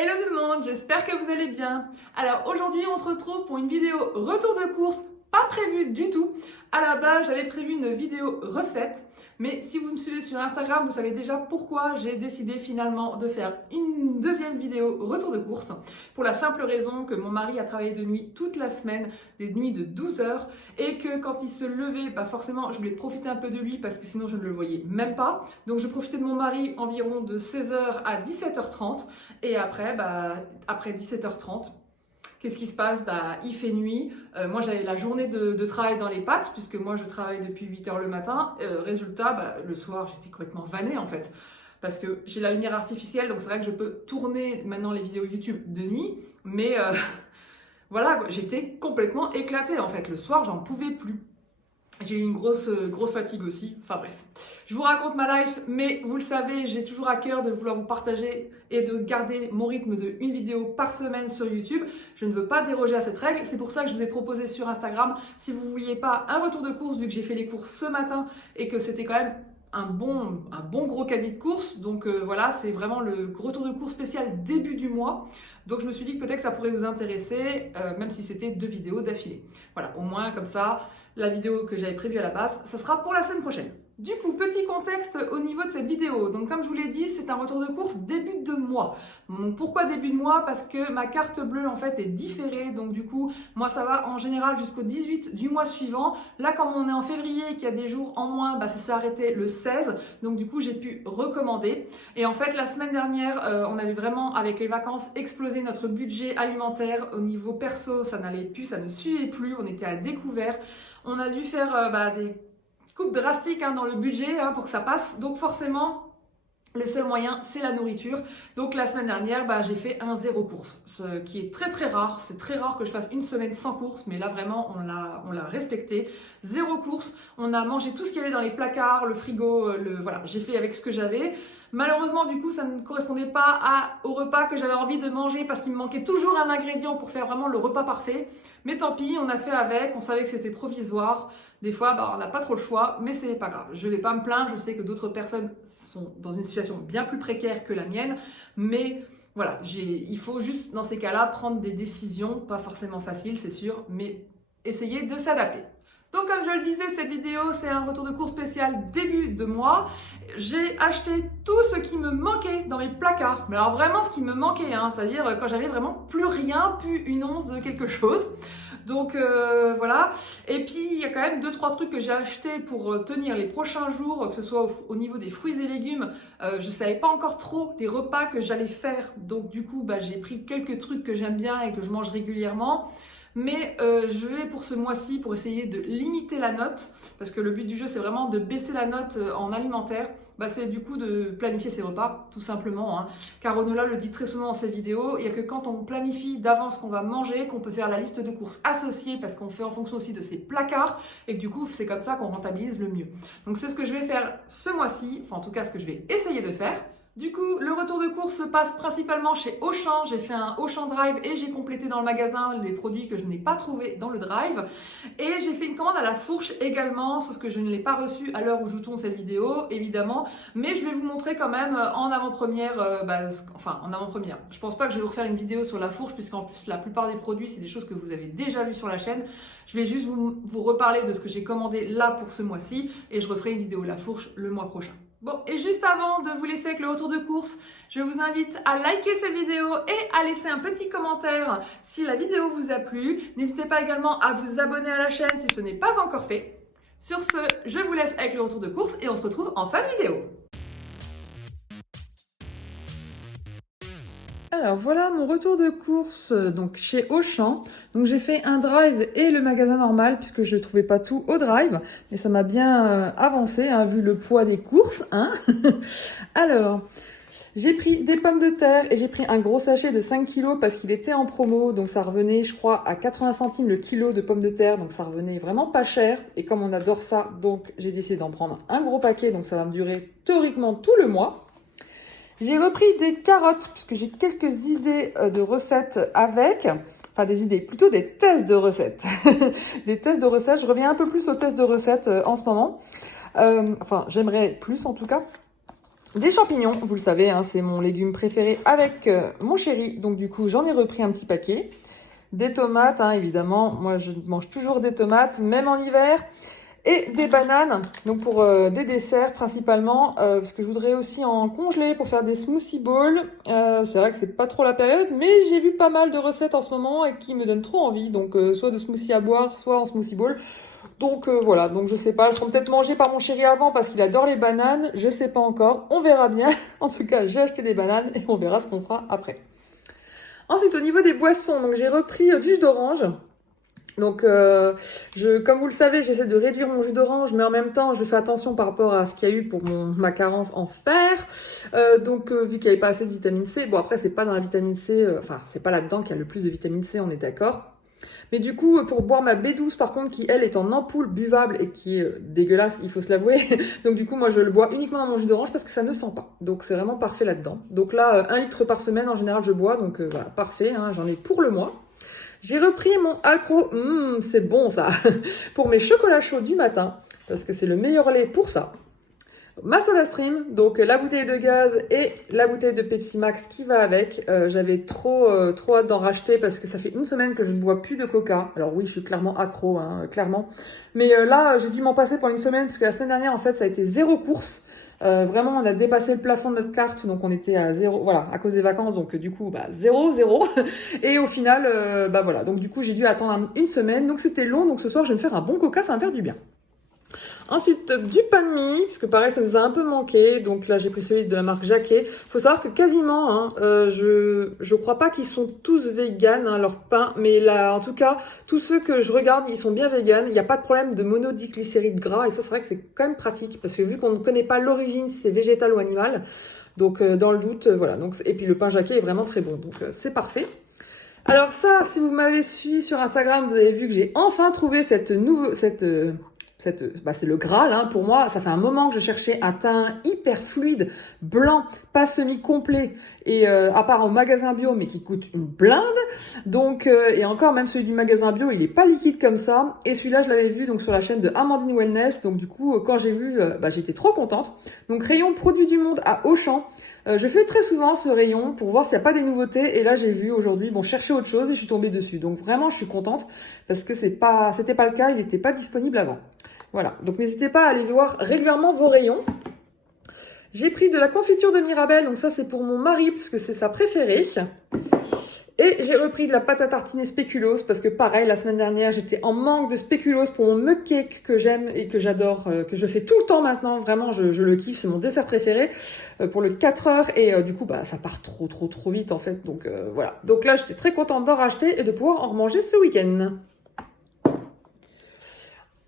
Hello tout le monde, j'espère que vous allez bien. Alors aujourd'hui on se retrouve pour une vidéo retour de course, pas prévue du tout. À la base j'avais prévu une vidéo recette, mais si vous me suivez sur Instagram, vous savez déjà pourquoi j'ai décidé finalement de faire une deuxième vidéo retour de course. Pour la simple raison que mon mari a travaillé de nuit toute la semaine, des nuits de 12 heures, et que quand il se levait, forcément je voulais profiter un peu de lui parce que sinon je ne le voyais même pas. Donc je profitais de mon mari environ de 16h à 17h30, et après 17h30, qu'est-ce qui se passe? Il fait nuit. Moi, j'avais la journée de travail dans les pattes, puisque moi, je travaille depuis 8h le matin. Résultat, le soir, j'étais complètement vannée, en fait. Parce que j'ai la lumière artificielle, donc c'est vrai que je peux tourner maintenant les vidéos YouTube de nuit. Mais voilà, j'étais complètement éclatée, en fait. Le soir, j'en pouvais plus. J'ai eu une grosse fatigue aussi, enfin bref. Je vous raconte ma life, mais vous le savez, j'ai toujours à cœur de vouloir vous partager et de garder mon rythme de une vidéo par semaine sur YouTube. Je ne veux pas déroger à cette règle, c'est pour ça que je vous ai proposé sur Instagram, si vous ne vouliez pas un retour de course, vu que j'ai fait les courses ce matin et que c'était quand même un bon gros caddie de course. Donc voilà, c'est vraiment le retour de course spécial début du mois. Donc je me suis dit que peut-être que ça pourrait vous intéresser, même si c'était 2 vidéos d'affilée. Voilà, au moins comme ça, la vidéo que j'avais prévue à la base, ça sera pour la semaine prochaine. Du coup, petit contexte au niveau de cette vidéo. Donc comme je vous l'ai dit, c'est un retour de course début de mois. Donc, pourquoi début de mois? Parce que ma carte bleue en fait est différée. Donc du coup, moi ça va en général jusqu'au 18 du mois suivant. Là, quand on est en février et qu'il y a des jours en moins, ça s'est arrêté le 16. Donc du coup, j'ai pu recommander. Et en fait, la semaine dernière, on avait vraiment, avec les vacances, explosé notre budget alimentaire. Au niveau perso, ça n'allait plus, ça ne suivait plus. On était à découvert. On a dû faire des coupes drastiques dans le budget pour que ça passe. Donc forcément, le seul moyen, c'est la nourriture. Donc la semaine dernière, j'ai fait un 0 course, ce qui est très rare. C'est très rare que je fasse une semaine sans course, mais là vraiment, on l'a respecté. 0 course, on a mangé tout ce qu'il y avait dans les placards, le frigo, voilà, j'ai fait avec ce que j'avais. Malheureusement, du coup, ça ne correspondait pas au repas que j'avais envie de manger parce qu'il me manquait toujours un ingrédient pour faire vraiment le repas parfait. Mais tant pis, on a fait avec, on savait que c'était provisoire. Des fois, on n'a pas trop le choix, mais c'est pas grave. Je ne vais pas me plaindre, je sais que d'autres personnes sont dans une situation bien plus précaire que la mienne, mais voilà, il faut juste dans ces cas-là prendre des décisions, pas forcément faciles, c'est sûr, mais essayer de s'adapter. Donc comme je le disais, cette vidéo c'est un retour de course spécial début de mois. J'ai acheté tout ce qui me manquait dans mes placards. Mais alors vraiment ce qui me manquait, c'est-à-dire quand j'avais vraiment plus rien, plus une once de quelque chose. Donc voilà. Et puis il y a quand même 2-3 trucs que j'ai achetés pour tenir les prochains jours, que ce soit au niveau des fruits et légumes. Je savais pas encore trop les repas que j'allais faire. Donc du coup j'ai pris quelques trucs que j'aime bien et que je mange régulièrement. Mais je vais pour ce mois-ci, pour essayer de limiter la note, parce que le but du jeu c'est vraiment de baisser la note en alimentaire, c'est du coup de planifier ses repas, tout simplement. Car Onola le dit très souvent dans ses vidéos, il n'y a que quand on planifie d'avance qu'on va manger, qu'on peut faire la liste de courses associée, parce qu'on fait en fonction aussi de ses placards, et que du coup c'est comme ça qu'on rentabilise le mieux. Donc c'est ce que je vais faire ce mois-ci, enfin en tout cas ce que je vais essayer de faire. Du coup, le retour de course se passe principalement chez Auchan. J'ai fait un Auchan Drive et j'ai complété dans le magasin les produits que je n'ai pas trouvés dans le Drive. Et j'ai fait une commande à la fourche également, sauf que je ne l'ai pas reçue à l'heure où je tourne cette vidéo, évidemment. Mais je vais vous montrer quand même en avant-première, en avant-première. Je pense pas que je vais vous refaire une vidéo sur la fourche, puisqu'en plus la plupart des produits, c'est des choses que vous avez déjà vues sur la chaîne. Je vais juste vous reparler de ce que j'ai commandé là pour ce mois-ci et je referai une vidéo la fourche le mois prochain. Bon, et juste avant de vous laisser avec le retour de course, je vous invite à liker cette vidéo et à laisser un petit commentaire si la vidéo vous a plu. N'hésitez pas également à vous abonner à la chaîne si ce n'est pas encore fait. Sur ce, je vous laisse avec le retour de course et on se retrouve en fin de vidéo. Alors voilà mon retour de course donc chez Auchan. Donc j'ai fait un drive et le magasin normal puisque je ne trouvais pas tout au drive, mais ça m'a bien avancé vu le poids des courses. Alors J'ai pris des pommes de terre et j'ai pris un gros sachet de 5 kilos parce qu'il était en promo. Donc ça revenait, je crois, à 80 centimes le kilo de pommes de terre. Donc ça revenait vraiment pas cher. Et comme on adore ça, donc j'ai décidé d'en prendre un gros paquet. Donc ça va me durer théoriquement tout le mois. J'ai repris des carottes puisque j'ai quelques idées de recettes avec. Enfin des idées, plutôt des tests de recettes. Des tests de recettes. Je reviens un peu plus aux tests de recettes en ce moment. Enfin, j'aimerais plus en tout cas. Des champignons, vous le savez, hein, c'est mon légume préféré avec mon chéri. Donc du coup, j'en ai repris un petit paquet. Des tomates, hein, évidemment. Moi, je mange toujours des tomates, même en hiver. Et des bananes, donc pour des desserts principalement. Parce que je voudrais aussi en congeler pour faire des smoothie bowls. C'est vrai que c'est pas trop la période, mais j'ai vu pas mal de recettes en ce moment et qui me donnent trop envie. Donc soit de smoothie à boire, soit en smoothie bowl. Donc voilà, donc je sais pas, elles seront peut-être mangées par mon chéri avant parce qu'il adore les bananes, je sais pas encore, on verra bien. En tout cas, j'ai acheté des bananes et on verra ce qu'on fera après. Ensuite, au niveau des boissons, donc j'ai repris du jus d'orange. Donc comme vous le savez, j'essaie de réduire mon jus d'orange, mais en même temps, je fais attention par rapport à ce qu'il y a eu pour ma carence en fer. Donc vu qu'il n'y avait pas assez de vitamine C, bon après c'est pas dans la vitamine C, enfin c'est pas là-dedans qu'il y a le plus de vitamine C, on est d'accord. Mais du coup, pour boire ma B12, par contre, qui, elle, est en ampoule buvable et qui est dégueulasse, il faut se l'avouer. Donc du coup, moi, je le bois uniquement dans mon jus d'orange parce que ça ne sent pas. Donc c'est vraiment parfait là-dedans. Donc là, 1 litre par semaine, en général, je bois. Donc voilà, parfait, hein, j'en ai pour le mois. J'ai repris mon Alpro, c'est bon ça, pour mes chocolats chauds du matin, parce que c'est le meilleur lait pour ça. Ma SodaStream, donc la bouteille de gaz et la bouteille de Pepsi Max qui va avec. J'avais trop hâte d'en racheter parce que ça fait 1 semaine que je ne bois plus de coca. Alors oui, je suis clairement accro, hein, clairement. Mais là, j'ai dû m'en passer pour 1 semaine parce que la semaine dernière, en fait, ça a été 0 course. Vraiment, on a dépassé le plafond de notre carte, donc on était à 0, voilà, à cause des vacances, donc du coup, 0. Et au final, voilà, donc du coup, j'ai dû attendre 1 semaine, donc c'était long, donc ce soir, je vais me faire un bon coca, ça va me faire du bien. Ensuite, du pain de mie, parce que pareil, ça nous a un peu manqué. Donc là, j'ai pris celui de la marque Jacquet. Faut savoir que quasiment, hein, je crois pas qu'ils sont tous véganes, hein, leur pain. Mais là, en tout cas, tous ceux que je regarde, ils sont bien véganes. Il n'y a pas de problème de monodiglycéride gras. Et ça, c'est vrai que c'est quand même pratique. Parce que vu qu'on ne connaît pas l'origine, si c'est végétal ou animal. Donc, dans le doute, voilà. Donc, et puis, le pain Jacquet est vraiment très bon. Donc, c'est parfait. Alors ça, si vous m'avez suivi sur Instagram, vous avez vu que j'ai enfin trouvé c'est le Graal, hein, pour moi. Ça fait un moment que je cherchais un teint hyper fluide, blanc, pas semi-complet, et à part au magasin bio, mais qui coûte une blinde. Donc, et encore, même celui du magasin bio, il est pas liquide comme ça. Et celui-là, je l'avais vu donc sur la chaîne de Amandine Wellness. Donc du coup, quand j'ai vu, j'étais trop contente. Donc rayon produits du monde à Auchan. Je fais très souvent ce rayon pour voir s'il n'y a pas des nouveautés. Et là, j'ai vu aujourd'hui, chercher autre chose et je suis tombée dessus. Donc vraiment, je suis contente parce que c'était pas le cas, il n'était pas disponible avant. Voilà, donc n'hésitez pas à aller voir régulièrement vos rayons. J'ai pris de la confiture de Mirabelle, donc ça c'est pour mon mari puisque c'est sa préférée. Et j'ai repris de la pâte à tartiner spéculoos parce que pareil, la semaine dernière, j'étais en manque de spéculoos pour mon mug cake que j'aime et que j'adore, que je fais tout le temps maintenant. Vraiment, je le kiffe, c'est mon dessert préféré pour le 4 heures. Et du coup, ça part trop vite en fait. Donc voilà. Donc là, j'étais très contente d'en racheter et de pouvoir en remanger ce week-end.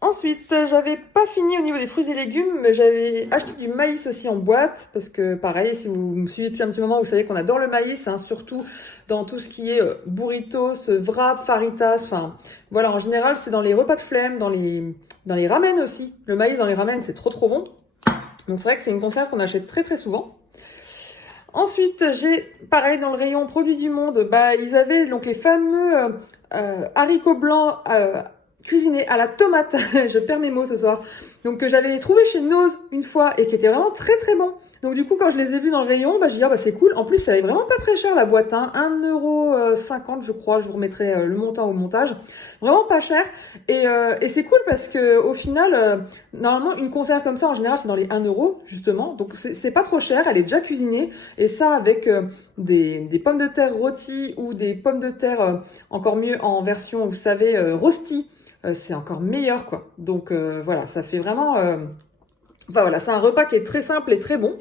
Ensuite, j'avais pas fini au niveau des fruits et légumes, mais j'avais acheté du maïs aussi en boîte, parce que pareil, si vous me suivez depuis un petit moment, vous savez qu'on adore le maïs, hein, surtout dans tout ce qui est burritos, wraps, faritas, enfin voilà, en général c'est dans les repas de flemme, dans les ramen aussi. Le maïs dans les ramen, c'est trop bon. Donc c'est vrai que c'est une conserve qu'on achète très souvent. Ensuite, j'ai, pareil, dans le rayon produits du monde, ils avaient donc les fameux haricots blancs cuisinés à la tomate. Je perds mes mots ce soir. Donc que j'avais trouvé chez Nose une fois et qui était vraiment très bon. Donc du coup, quand je les ai vus dans le rayon, je dis c'est cool. En plus, ça est vraiment pas très cher la boîte, hein. 1,50 € je crois. Je vous remettrai le montant au montage. Vraiment pas cher. Et c'est cool parce que au final, normalement, une conserve comme ça, en général, c'est dans les 1 € justement. Donc c'est pas trop cher. Elle est déjà cuisinée. Et ça avec des pommes de terre rôties ou des pommes de terre encore mieux en version, vous savez, rosti. C'est encore meilleur quoi. Donc voilà, ça fait vraiment voilà, c'est un repas qui est très simple et très bon.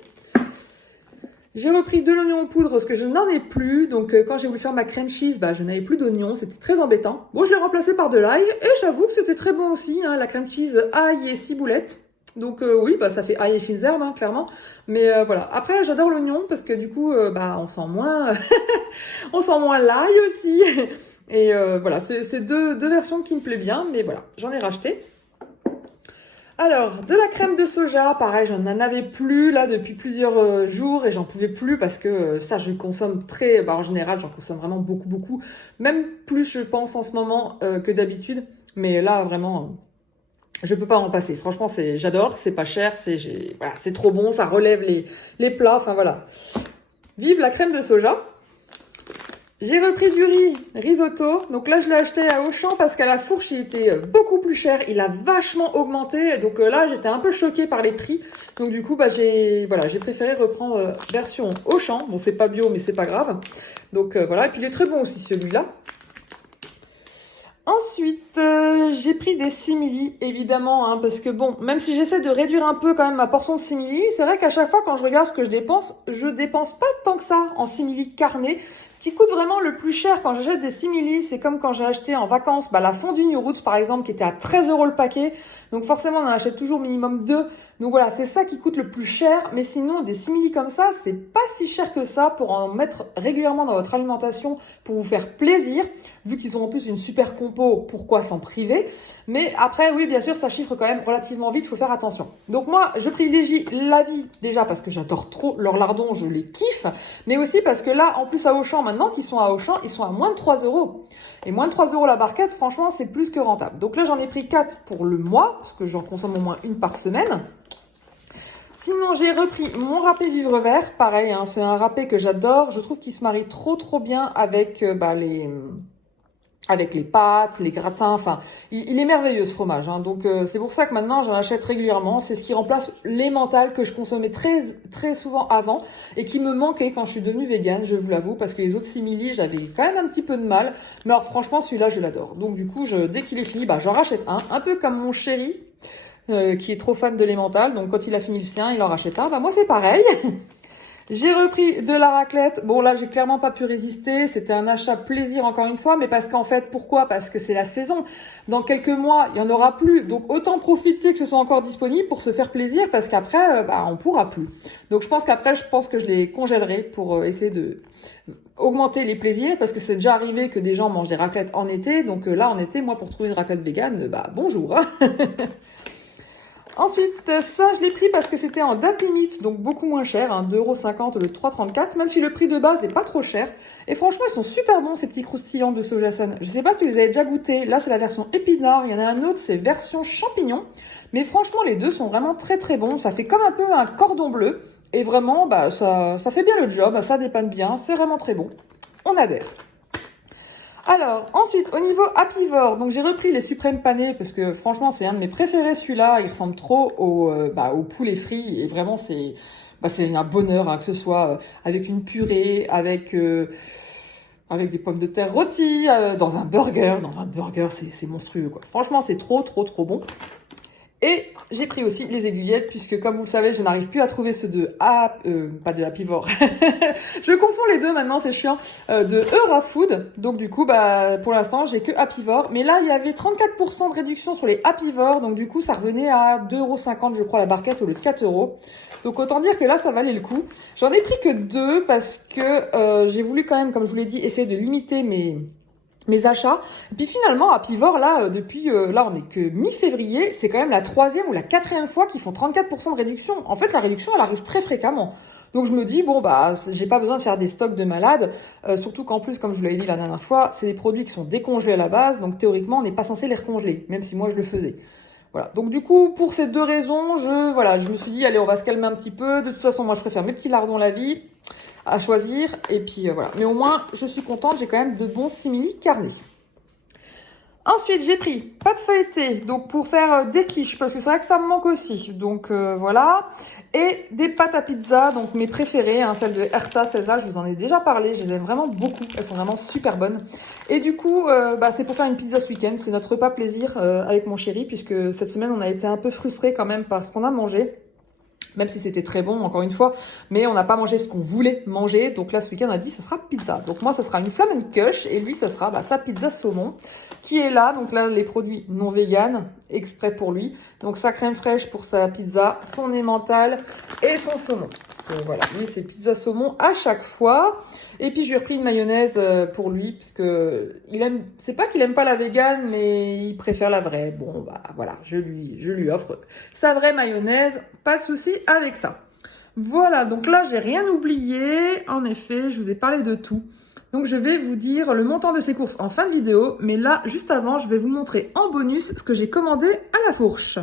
J'ai repris de l'oignon en poudre parce que je n'en ai plus. Donc quand j'ai voulu faire ma crème cheese, je n'avais plus d'oignon, c'était très embêtant. Bon, je l'ai remplacé par de l'ail et j'avoue que c'était très bon aussi, hein, la crème cheese ail et ciboulette. Donc oui, bah ça fait ail et fines herbes, hein, clairement. Mais voilà. Après, j'adore l'oignon parce que du coup, bah on sent moins, on sent moins l'ail aussi. Et voilà, c'est deux versions qui me plaisent bien, mais voilà, j'en ai racheté. Alors, de la crème de soja, pareil, j'en en avais plus là depuis plusieurs jours et j'en pouvais plus parce que ça, je consomme bah, en général, j'en consomme vraiment beaucoup, même plus, je pense, en ce moment que d'habitude. Mais là, vraiment, je peux pas m'en passer. Franchement, j'adore, c'est pas cher, voilà, c'est trop bon, ça relève les plats, enfin voilà. Vive la crème de soja. J'ai repris du riz risotto. Donc là, je l'ai acheté à Auchan parce qu'à la fourche, il était beaucoup plus cher. Il a vachement augmenté. Donc là, j'étais un peu choquée par les prix. Donc du coup, bah, j'ai préféré reprendre version Auchan. Bon, c'est pas bio, mais c'est pas grave. Donc voilà. Et puis, il est très bon aussi, celui-là. Ensuite, j'ai pris des simili, évidemment, hein, parce que bon, même si j'essaie de réduire un peu quand même ma portion de simili, c'est vrai qu'à chaque fois quand je regarde ce que je dépense pas tant que ça en simili carné. Ce qui coûte vraiment le plus cher quand j'achète des simili, c'est comme quand j'ai acheté en vacances la fondue New Roots par exemple, qui était à 13 € le paquet. Donc forcément, on en achète toujours minimum 2. Donc voilà, c'est ça qui coûte le plus cher. Mais sinon, des simili comme ça, c'est pas si cher que ça pour en mettre régulièrement dans votre alimentation pour vous faire plaisir. Vu qu'ils ont en plus une super compo, pourquoi s'en priver? Mais après, oui, bien sûr, ça chiffre quand même relativement vite, il faut faire attention. Donc moi, je privilégie la vie déjà parce que j'adore trop leurs lardons, je les kiffe. Mais aussi parce que là, en plus à Auchan, maintenant qu'ils sont à Auchan, ils sont à moins de 3 €. Et moins de 3 € la barquette, franchement, c'est plus que rentable. Donc là, j'en ai pris 4 pour le mois, parce que j'en consomme au moins une par semaine. Sinon, j'ai repris mon râpé vivre vert. Pareil, hein, c'est un râpé que j'adore. Je trouve qu'il se marie trop bien avec avec les pâtes, les gratins, enfin, il est merveilleux ce fromage. Hein. Donc c'est pour ça que maintenant j'en achète régulièrement. C'est ce qui remplace l'emmental que je consommais très souvent avant et qui me manquait quand je suis devenue végane, je vous l'avoue, parce que les autres simili, j'avais quand même un petit peu de mal. Mais alors franchement, celui-là, je l'adore. Donc du coup, dès qu'il est fini, bah j'en rachète un peu comme mon chéri, qui est trop fan de l'emmental. Donc quand il a fini le sien, il en rachète un. Bah moi, c'est pareil. J'ai repris de la raclette. Bon, là, j'ai clairement pas pu résister. C'était un achat plaisir, encore une fois. Mais parce qu'en fait, pourquoi? Parce que c'est la saison. Dans quelques mois, il y en aura plus. Donc, autant profiter que ce soit encore disponible pour se faire plaisir. Parce qu'après, on pourra plus. Donc, je pense que je les congèlerai pour essayer de augmenter les plaisirs. Parce que c'est déjà arrivé que des gens mangent des raclettes en été. Donc, là, en été, moi, pour trouver une raclette végane, bonjour. Ensuite, ça, je l'ai pris parce que c'était en date limite, donc beaucoup moins cher, hein, 2,50 € au lieu de 3,34 €, même si le prix de base n'est pas trop cher. Et franchement, ils sont super bons, ces petits croustillants de sojason. Je sais pas si vous avez déjà goûté. Là, c'est la version épinard. Il y en a un autre, c'est version champignon. Mais franchement, les deux sont vraiment très bons. Ça fait comme un peu un cordon bleu. Et vraiment, ça fait bien le job. Ça dépanne bien. C'est vraiment très bon. On adhère. Alors, ensuite, au niveau apivore, donc j'ai repris les suprêmes panés parce que franchement, c'est un de mes préférés celui-là. Il ressemble trop au poulet frit et vraiment, c'est un bonheur, hein, que ce soit avec une purée, avec des pommes de terre rôties, dans un burger. Dans un burger, c'est monstrueux, quoi. Franchement, c'est trop bon. Et j'ai pris aussi les aiguillettes, puisque comme vous le savez, je n'arrive plus à trouver ceux pas de Happy-Vore. Je confonds les deux maintenant, c'est chiant. De Eurafood. Donc du coup, pour l'instant, j'ai que Happy-Vore. Mais là, il y avait 34% de réduction sur les Happy-Vore. Donc du coup, ça revenait à 2,50 €, je crois, la barquette au lieu de 4 €. Donc autant dire que là, ça valait le coup. J'en ai pris que 2 parce que j'ai voulu quand même, comme je vous l'ai dit, essayer de limiter mes achats. Et puis finalement, Happy-Vore, là, là, on est que mi-février, c'est quand même la 3e ou la 4e fois qu'ils font 34% de réduction. En fait, la réduction, elle arrive très fréquemment. Donc je me dis, j'ai pas besoin de faire des stocks de malades, surtout qu'en plus, comme je vous l'avais dit la dernière fois, c'est des produits qui sont décongelés à la base, donc théoriquement, on n'est pas censé les recongeler, même si moi, je le faisais. Voilà. Donc du coup, pour ces deux raisons, je me suis dit, allez, on va se calmer un petit peu. De toute façon, moi, je préfère mes petits lardons la vie à choisir. Et puis voilà. Mais au moins, je suis contente. J'ai quand même de bons simili carnés. Ensuite, j'ai pris pâte feuilletée, donc pour faire des quiches, parce que c'est vrai que ça me manque aussi. Donc voilà. Et des pâtes à pizza, donc mes préférées, hein, celles de Herta, celles-là, je vous en ai déjà parlé, je les aime vraiment beaucoup, elles sont vraiment super bonnes. Et du coup, c'est pour faire une pizza ce week-end, c'est notre repas plaisir avec mon chéri, puisque cette semaine, on a été un peu frustrés quand même par ce qu'on a mangé. Même si c'était très bon, encore une fois, mais on n'a pas mangé ce qu'on voulait manger. Donc là, ce week-end, on a dit, ça sera pizza. Donc moi, ça sera une Flammekuche, et lui, ça sera sa pizza saumon, qui est là. Donc là, les produits non vegan, exprès pour lui. Donc sa crème fraîche pour sa pizza, son emmental et son saumon. Donc voilà, lui c'est pizza saumon à chaque fois. Et puis je lui ai repris une mayonnaise pour lui, parce que c'est pas qu'il aime pas la vegan, mais il préfère la vraie. Bon bah voilà, je lui offre sa vraie mayonnaise, pas de souci avec ça. Voilà, donc là j'ai rien oublié. En effet, je vous ai parlé de tout. Donc je vais vous dire le montant de ces courses en fin de vidéo, mais là, juste avant, je vais vous montrer en bonus ce que j'ai commandé à la fourche.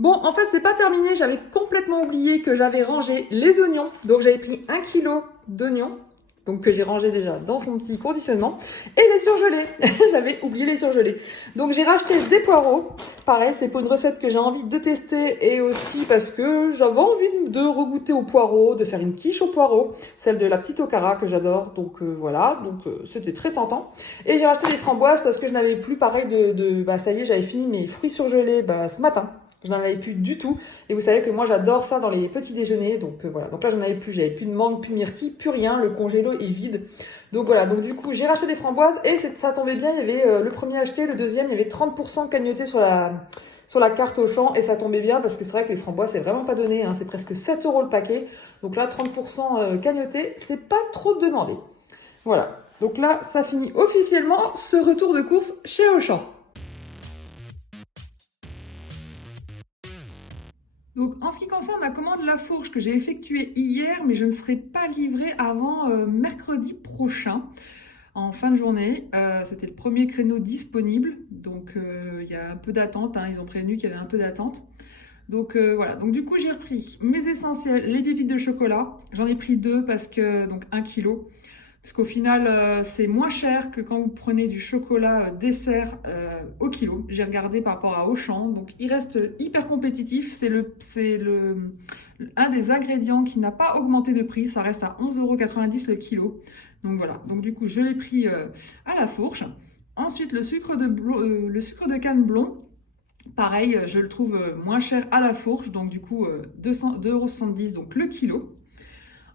Bon, en fait, c'est pas terminé, j'avais complètement oublié que j'avais rangé les oignons. Donc j'avais pris 1 kg d'oignons, donc que j'ai rangé déjà dans son petit conditionnement, et les surgelés. J'avais oublié les surgelés. Donc j'ai racheté des poireaux. Pareil, c'est pour une recette que j'ai envie de tester, et aussi parce que j'avais envie de regoûter aux poireaux, de faire une quiche aux poireaux, celle de la petite Okara que j'adore. Donc voilà, donc c'était très tentant. Et j'ai racheté des framboises parce que je n'avais plus, pareil, ça y est, j'avais fini mes fruits surgelés ce matin. Je n'en avais plus du tout. Et vous savez que moi, j'adore ça dans les petits déjeuners. Donc voilà. Donc là, j'en avais plus. J'avais plus de mangue, plus de myrtille, plus rien. Le congélo est vide. Donc voilà. Donc du coup, j'ai racheté des framboises et ça tombait bien. Il y avait le premier acheté, le deuxième, il y avait 30% cagnoté sur la carte Auchan. Et ça tombait bien parce que c'est vrai que les framboises, c'est vraiment pas donné. Hein. C'est presque 7 € le paquet. Donc là, 30% cagnoté, c'est pas trop demandé. Voilà. Donc là, ça finit officiellement ce retour de course chez Auchan. Donc, en ce qui concerne ma commande La Fourche que j'ai effectuée hier, mais je ne serai pas livrée avant mercredi prochain, en fin de journée. C'était le premier créneau disponible, donc il y a un peu d'attente, hein, ils ont prévenu qu'il y avait un peu d'attente. Donc voilà, donc du coup j'ai repris mes essentiels, les pépites de chocolat. J'en ai pris 2 parce que, donc 1 kg. Parce qu'au final, c'est moins cher que quand vous prenez du chocolat dessert au kilo. J'ai regardé par rapport à Auchan, donc il reste hyper compétitif. C'est un des ingrédients qui n'a pas augmenté de prix. Ça reste à 11,90 € le kilo. Donc voilà, donc du coup je l'ai pris à la fourche. Ensuite, le sucre de canne blond. Pareil, je le trouve moins cher à la fourche, donc du coup 2,70 € donc le kilo.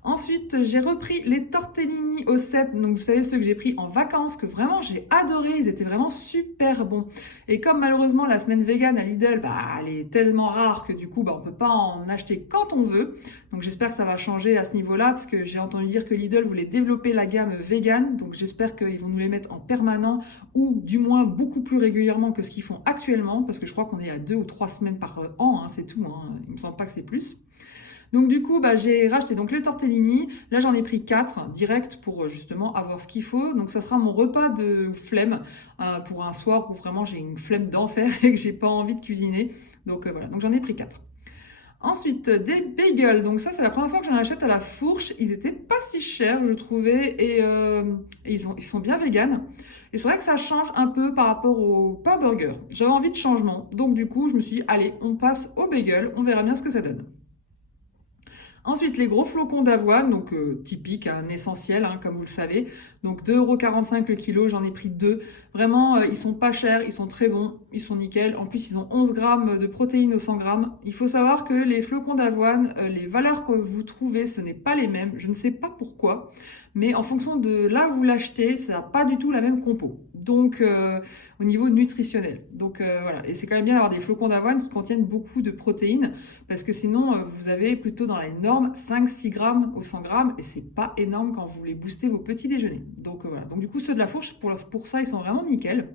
Ensuite, j'ai repris les tortellini au cèpe, donc vous savez ceux que j'ai pris en vacances, que vraiment j'ai adoré, ils étaient vraiment super bons. Et comme malheureusement la semaine vegan à Lidl, elle est tellement rare que du coup on peut pas en acheter quand on veut. Donc j'espère que ça va changer à ce niveau-là, parce que j'ai entendu dire que Lidl voulait développer la gamme vegan, donc j'espère qu'ils vont nous les mettre en permanent, ou du moins beaucoup plus régulièrement que ce qu'ils font actuellement, parce que je crois qu'on est à 2 ou 3 semaines par an, hein, c'est tout, hein, il me semble pas que c'est plus. Donc du coup, j'ai racheté donc les tortellini. Là, j'en ai pris 4 direct pour justement avoir ce qu'il faut. Donc ça sera mon repas de flemme pour un soir où vraiment j'ai une flemme d'enfer et que j'ai pas envie de cuisiner. Donc voilà, donc j'en ai pris 4. Ensuite, des bagels. Donc ça, c'est la première fois que j'en achète à la fourche. Ils étaient pas si chers, je trouvais, et ils sont bien véganes. Et c'est vrai que ça change un peu par rapport au pain burger. J'avais envie de changement. Donc du coup, je me suis dit, allez, on passe au bagel. On verra bien ce que ça donne. Ensuite, les gros flocons d'avoine, donc typique, un essentiel, hein, comme vous le savez. Donc 2,45 € le kilo, j'en ai pris 2. Vraiment, ils sont pas chers, ils sont très bons, ils sont nickel. En plus, ils ont 11 grammes de protéines au 100 grammes. Il faut savoir que les flocons d'avoine, les valeurs que vous trouvez, ce n'est pas les mêmes. Je ne sais pas pourquoi, mais en fonction de là où vous l'achetez, ça n'a pas du tout la même compo. Donc, au niveau nutritionnel. Donc, voilà. Et c'est quand même bien d'avoir des flocons d'avoine qui contiennent beaucoup de protéines, parce que sinon, vous avez plutôt dans la norme 5-6 grammes au 100 grammes, et c'est pas énorme quand vous voulez booster vos petits déjeuners. Donc, voilà. Donc, du coup, ceux de la fourche, pour ça, ils sont vraiment nickel.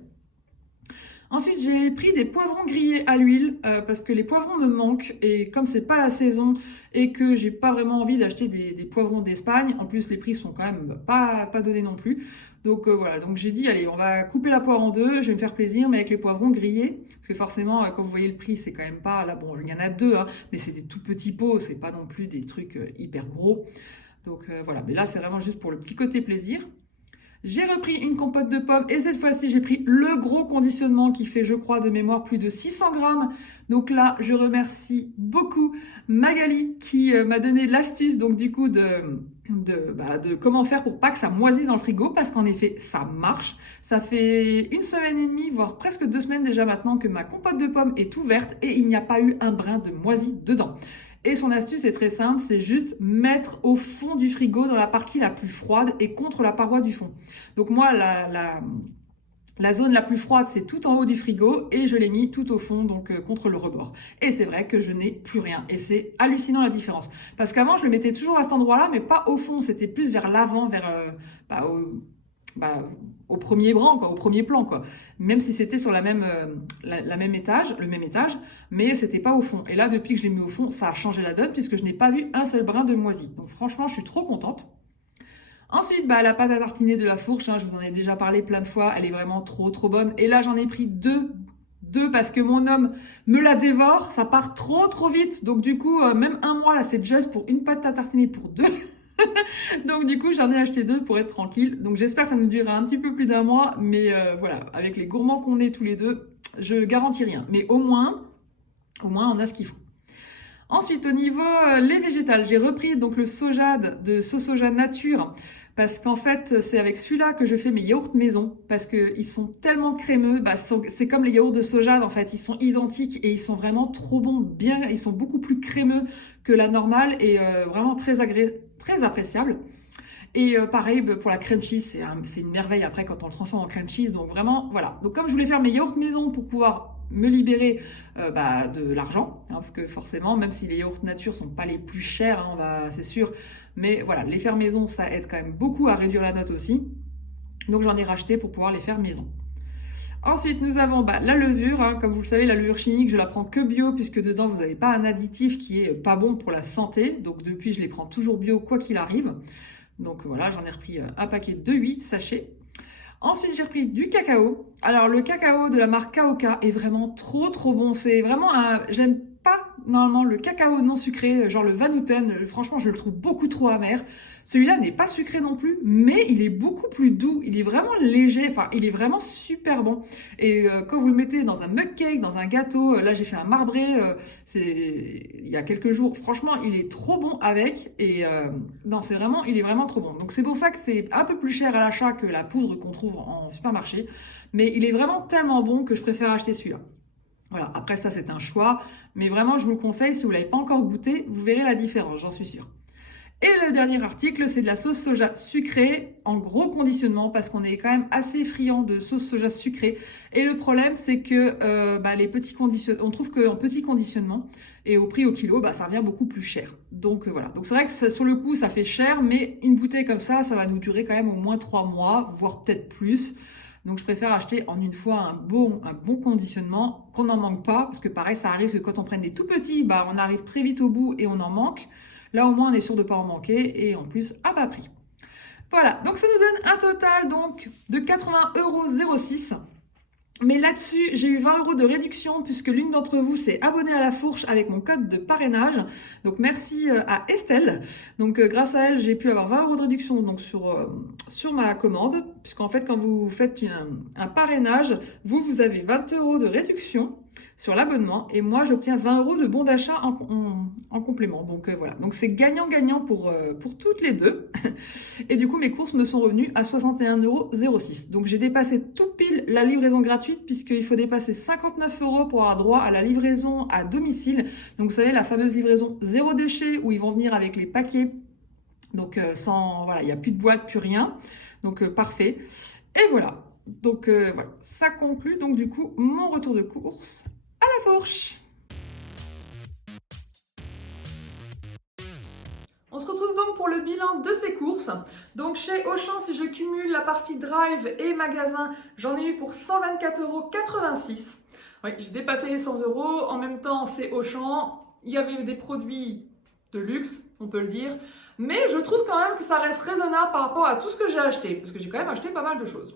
Ensuite, j'ai pris des poivrons grillés à l'huile parce que les poivrons me manquent, et comme c'est pas la saison et que j'ai pas vraiment envie d'acheter des poivrons d'Espagne, en plus les prix sont quand même pas donnés non plus. Donc voilà, donc j'ai dit allez, on va couper la poire en deux, je vais me faire plaisir, mais avec les poivrons grillés, parce que forcément quand vous voyez le prix, c'est quand même pas là, bon, il y en a 2 hein, mais c'est des tout petits pots, c'est pas non plus des trucs hyper gros. Donc voilà, mais là c'est vraiment juste pour le petit côté plaisir. J'ai repris une compote de pommes et cette fois-ci, j'ai pris le gros conditionnement qui fait, je crois, de mémoire plus de 600 grammes. Donc là, je remercie beaucoup Magali qui m'a donné l'astuce, donc du coup, de comment faire pour pas que ça moisisse dans le frigo, parce qu'en effet, ça marche. Ça fait 1 semaine et demie, voire presque 2 semaines déjà maintenant que ma compote de pommes est ouverte et il n'y a pas eu un brin de moisi dedans. Et son astuce est très simple, c'est juste mettre au fond du frigo dans la partie la plus froide et contre la paroi du fond. Donc moi, La zone la plus froide, c'est tout en haut du frigo et je l'ai mis tout au fond, donc contre le rebord. Et c'est vrai que je n'ai plus rien. Et c'est hallucinant la différence. Parce qu'avant, je le mettais toujours à cet endroit-là, mais pas au fond. C'était plus vers l'avant, au premier rang, quoi, au premier plan, quoi. Même si c'était sur le même étage, mais c'était pas au fond. Et là, depuis que je l'ai mis au fond, ça a changé la donne puisque je n'ai pas vu un seul brin de moisi. Donc franchement, je suis trop contente. Ensuite, la pâte à tartiner de la fourche, je vous en ai déjà parlé plein de fois, elle est vraiment trop bonne. Et là, j'en ai pris deux parce que mon homme me la dévore, ça part trop vite. Donc du coup, même un mois là, c'est juste pour une pâte à tartiner pour deux. Donc du coup, j'en ai acheté deux pour être tranquille. Donc j'espère que ça nous durera un petit peu plus d'un mois, mais voilà, avec les gourmands qu'on est tous les deux, je garantis rien. Mais au moins, on a ce qu'il faut. Ensuite, au niveau lait végétal, j'ai repris donc le soja de Sosoja Nature parce qu'en fait, c'est avec celui-là que je fais mes yaourts maison parce qu'ils sont tellement crémeux. C'est comme les yaourts de soja, en fait, ils sont identiques et ils sont vraiment trop bons. Ils sont beaucoup plus crémeux que la normale et vraiment très appréciable. Et pareil pour la crème cheese, c'est une merveille après quand on le transforme en crème cheese. Donc vraiment, voilà. Donc comme je voulais faire mes yaourts maison pour pouvoir me libérer de l'argent, parce que forcément, même si les yaourts nature sont pas les plus chers, c'est sûr, mais voilà, les faire maison, ça aide quand même beaucoup à réduire la note aussi. Donc j'en ai racheté pour pouvoir les faire maison. Ensuite, nous avons la levure. Comme vous le savez, la levure chimique, je la prends que bio puisque dedans, vous n'avez pas un additif qui est pas bon pour la santé. Donc depuis, je les prends toujours bio quoi qu'il arrive. Donc voilà, j'en ai repris un paquet de 8 sachets. Ensuite, j'ai repris du cacao. Alors, le cacao de la marque Kaoka est vraiment trop bon. C'est vraiment j'aime pas normalement le cacao non sucré, genre le Van Houten. Franchement, je le trouve beaucoup trop amer. Celui-là n'est pas sucré non plus, mais il est beaucoup plus doux. Il est vraiment léger. Enfin, il est vraiment super bon. Et quand vous le mettez dans un mug cake, dans un gâteau, là, j'ai fait un marbré. Il y a quelques jours. Franchement, il est trop bon avec. Et non, il est vraiment trop bon. Donc, c'est pour ça que c'est un peu plus cher à l'achat que la poudre qu'on trouve en supermarché. Mais il est vraiment tellement bon que je préfère acheter celui-là. Voilà, après ça c'est un choix, mais vraiment je vous le conseille, si vous ne l'avez pas encore goûté, vous verrez la différence, j'en suis sûre. Et le dernier article, c'est de la sauce soja sucrée en gros conditionnement, parce qu'on est quand même assez friand de sauce soja sucrée. Et le problème, c'est que on trouve qu'en petit conditionnement, et au prix au kilo, ça revient beaucoup plus cher. Donc voilà, donc c'est vrai que sur le coup ça fait cher, mais une bouteille comme ça va nous durer quand même au moins 3 mois, voire peut-être plus. Donc je préfère acheter en une fois un bon conditionnement, qu'on n'en manque pas, parce que pareil, ça arrive que quand on prenne des tout petits, on arrive très vite au bout et on en manque. Là au moins on est sûr de ne pas en manquer et en plus à bas prix. Voilà, donc ça nous donne un total donc de 80,06 €. Mais là-dessus, j'ai eu 20 € de réduction puisque l'une d'entre vous s'est abonnée à la fourche avec mon code de parrainage. Donc merci à Estelle. Donc grâce à elle, j'ai pu avoir 20 € de réduction donc sur ma commande. Puisqu'en fait, quand vous faites un parrainage, vous avez 20 € de réduction sur l'abonnement et moi j'obtiens 20 € de bon d'achat en complément. Donc voilà, donc c'est gagnant-gagnant pour toutes les deux. Et du coup mes courses me sont revenues à 61,06 €. Donc j'ai dépassé tout pile la livraison gratuite puisqu'il faut dépasser 59 € pour avoir droit à la livraison à domicile. Donc vous savez, la fameuse livraison zéro déchet où ils vont venir avec les paquets. Donc il n'y a plus de boîte, plus rien. Donc parfait. Et voilà. Donc voilà, ça conclut donc du coup mon retour de course à la fourche. On se retrouve donc pour le bilan de ces courses. Donc chez Auchan, si je cumule la partie drive et magasin, j'en ai eu pour 124,86 €. Oui, j'ai dépassé les 100 €. En même temps, c'est Auchan. Il y avait des produits de luxe, on peut le dire. Mais je trouve quand même que ça reste raisonnable par rapport à tout ce que j'ai acheté. Parce que j'ai quand même acheté pas mal de choses.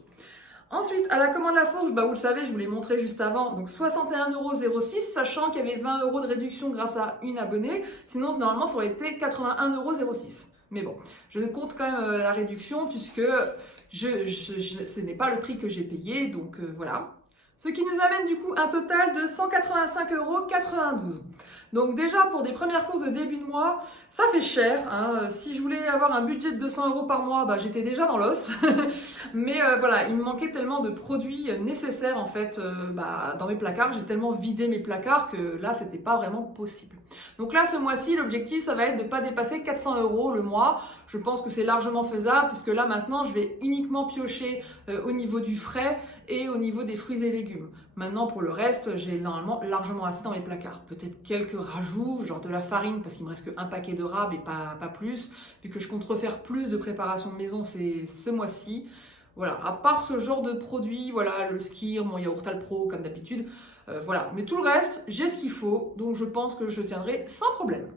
Ensuite, à la commande de la fourche, vous le savez, je vous l'ai montré juste avant, donc 61,06 €, sachant qu'il y avait 20 € de réduction grâce à une abonnée. Sinon, normalement, ça aurait été 81,06 €. Mais bon, je compte quand même la réduction puisque ce n'est pas le prix que j'ai payé, donc voilà. Ce qui nous amène du coup un total de 185,92 €. Donc déjà, pour des premières courses de début de mois, ça fait cher. Hein. Si je voulais avoir un budget de 200 € par mois, bah, j'étais déjà dans l'os. Mais voilà, il me manquait tellement de produits nécessaires en fait dans mes placards. J'ai tellement vidé mes placards que là, c'était pas vraiment possible. Donc là, ce mois-ci, l'objectif, ça va être de ne pas dépasser 400 € le mois. Je pense que c'est largement faisable puisque là, maintenant, je vais uniquement piocher au niveau du frais et au niveau des fruits et légumes. Maintenant, pour le reste, j'ai normalement largement assez dans mes placards. Peut-être quelques rajouts, genre de la farine, parce qu'il me reste qu'un paquet de rab et pas plus, vu que je compte refaire plus de préparation de maison ce mois-ci. Voilà, à part ce genre de produits, voilà, le Skyr, mon yaourt Alpro, comme d'habitude, voilà. Mais tout le reste, j'ai ce qu'il faut, donc je pense que je tiendrai sans problème.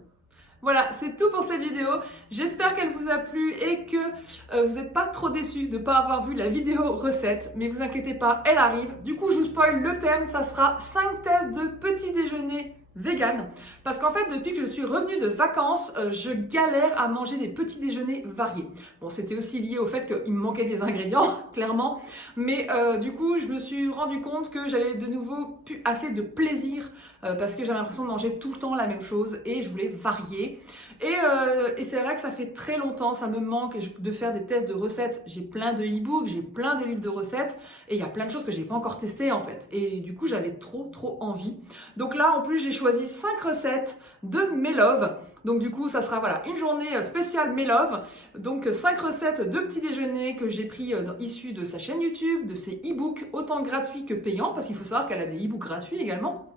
Voilà, c'est tout pour cette vidéo. J'espère qu'elle vous a plu et que vous n'êtes pas trop déçus de ne pas avoir vu la vidéo recette. Mais vous inquiétez pas, elle arrive. Du coup, je vous spoil le thème, ça sera 5 tests de petit déjeuner vegan. Parce qu'en fait, depuis que je suis revenue de vacances, je galère à manger des petits déjeuners variés. Bon, c'était aussi lié au fait qu'il me manquait des ingrédients, clairement. Mais du coup, je me suis rendu compte que j'avais de nouveau plus assez de plaisir parce que j'avais l'impression de manger tout le temps la même chose et je voulais varier. Et c'est vrai que ça fait très longtemps, ça me manque de faire des tests de recettes. J'ai plein de e-books, j'ai plein de livres de recettes et il y a plein de choses que j'ai pas encore testées en fait. Et du coup, j'avais trop envie. Donc là, en plus, j'ai choisi 5 recettes de Melove. Donc du coup, ça sera voilà, une journée spéciale Melove. Donc 5 recettes de petit déjeuner que j'ai pris issues de sa chaîne YouTube, de ses e-books, autant gratuits que payants, parce qu'il faut savoir qu'elle a des e-books gratuits également.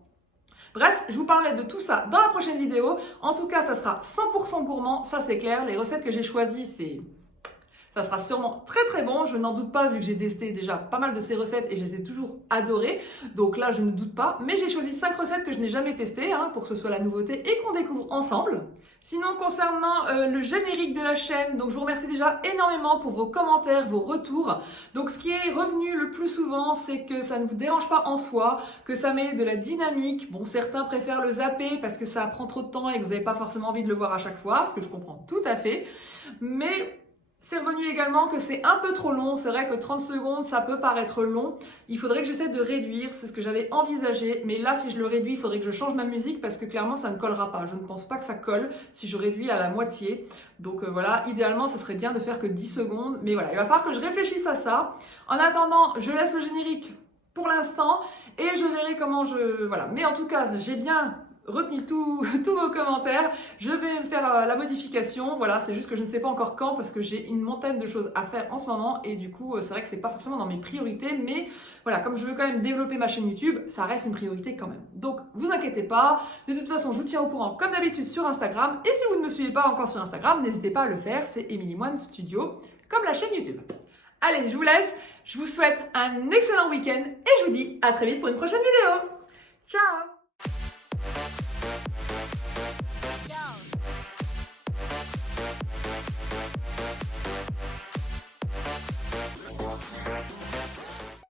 Bref, je vous parlerai de tout ça dans la prochaine vidéo. En tout cas, ça sera 100% gourmand, ça c'est clair. Les recettes que j'ai choisies, ça sera sûrement très bon, je n'en doute pas vu que j'ai testé déjà pas mal de ces recettes et je les ai toujours adorées. Donc là, je ne doute pas. Mais j'ai choisi 5 recettes que je n'ai jamais testées pour que ce soit la nouveauté et qu'on découvre ensemble. Sinon, concernant le générique de la chaîne, donc je vous remercie déjà énormément pour vos commentaires, vos retours. Donc ce qui est revenu le plus souvent, c'est que ça ne vous dérange pas en soi, que ça met de la dynamique. Bon, certains préfèrent le zapper parce que ça prend trop de temps et que vous n'avez pas forcément envie de le voir à chaque fois, ce que je comprends tout à fait. Mais c'est revenu également que c'est un peu trop long. C'est vrai que 30 secondes, ça peut paraître long. Il faudrait que j'essaie de réduire, c'est ce que j'avais envisagé. Mais là, si je le réduis, il faudrait que je change ma musique parce que clairement, ça ne collera pas. Je ne pense pas que ça colle si je réduis à la moitié. Donc voilà, idéalement, ça serait bien de faire que 10 secondes. Mais voilà, il va falloir que je réfléchisse à ça. En attendant, je laisse le générique pour l'instant et je verrai comment Voilà. Mais en tout cas, j'ai bien retenu tous vos commentaires. Je vais faire la modification. Voilà, c'est juste que je ne sais pas encore quand parce que j'ai une montagne de choses à faire en ce moment et du coup, c'est vrai que c'est pas forcément dans mes priorités, mais voilà, comme je veux quand même développer ma chaîne YouTube, ça reste une priorité quand même. Donc, vous inquiétez pas. De toute façon, je vous tiens au courant comme d'habitude sur Instagram. Et si vous ne me suivez pas encore sur Instagram, n'hésitez pas à le faire. C'est Emilie Moine Studio, comme la chaîne YouTube. Allez, je vous laisse. Je vous souhaite un excellent week-end et je vous dis à très vite pour une prochaine vidéo.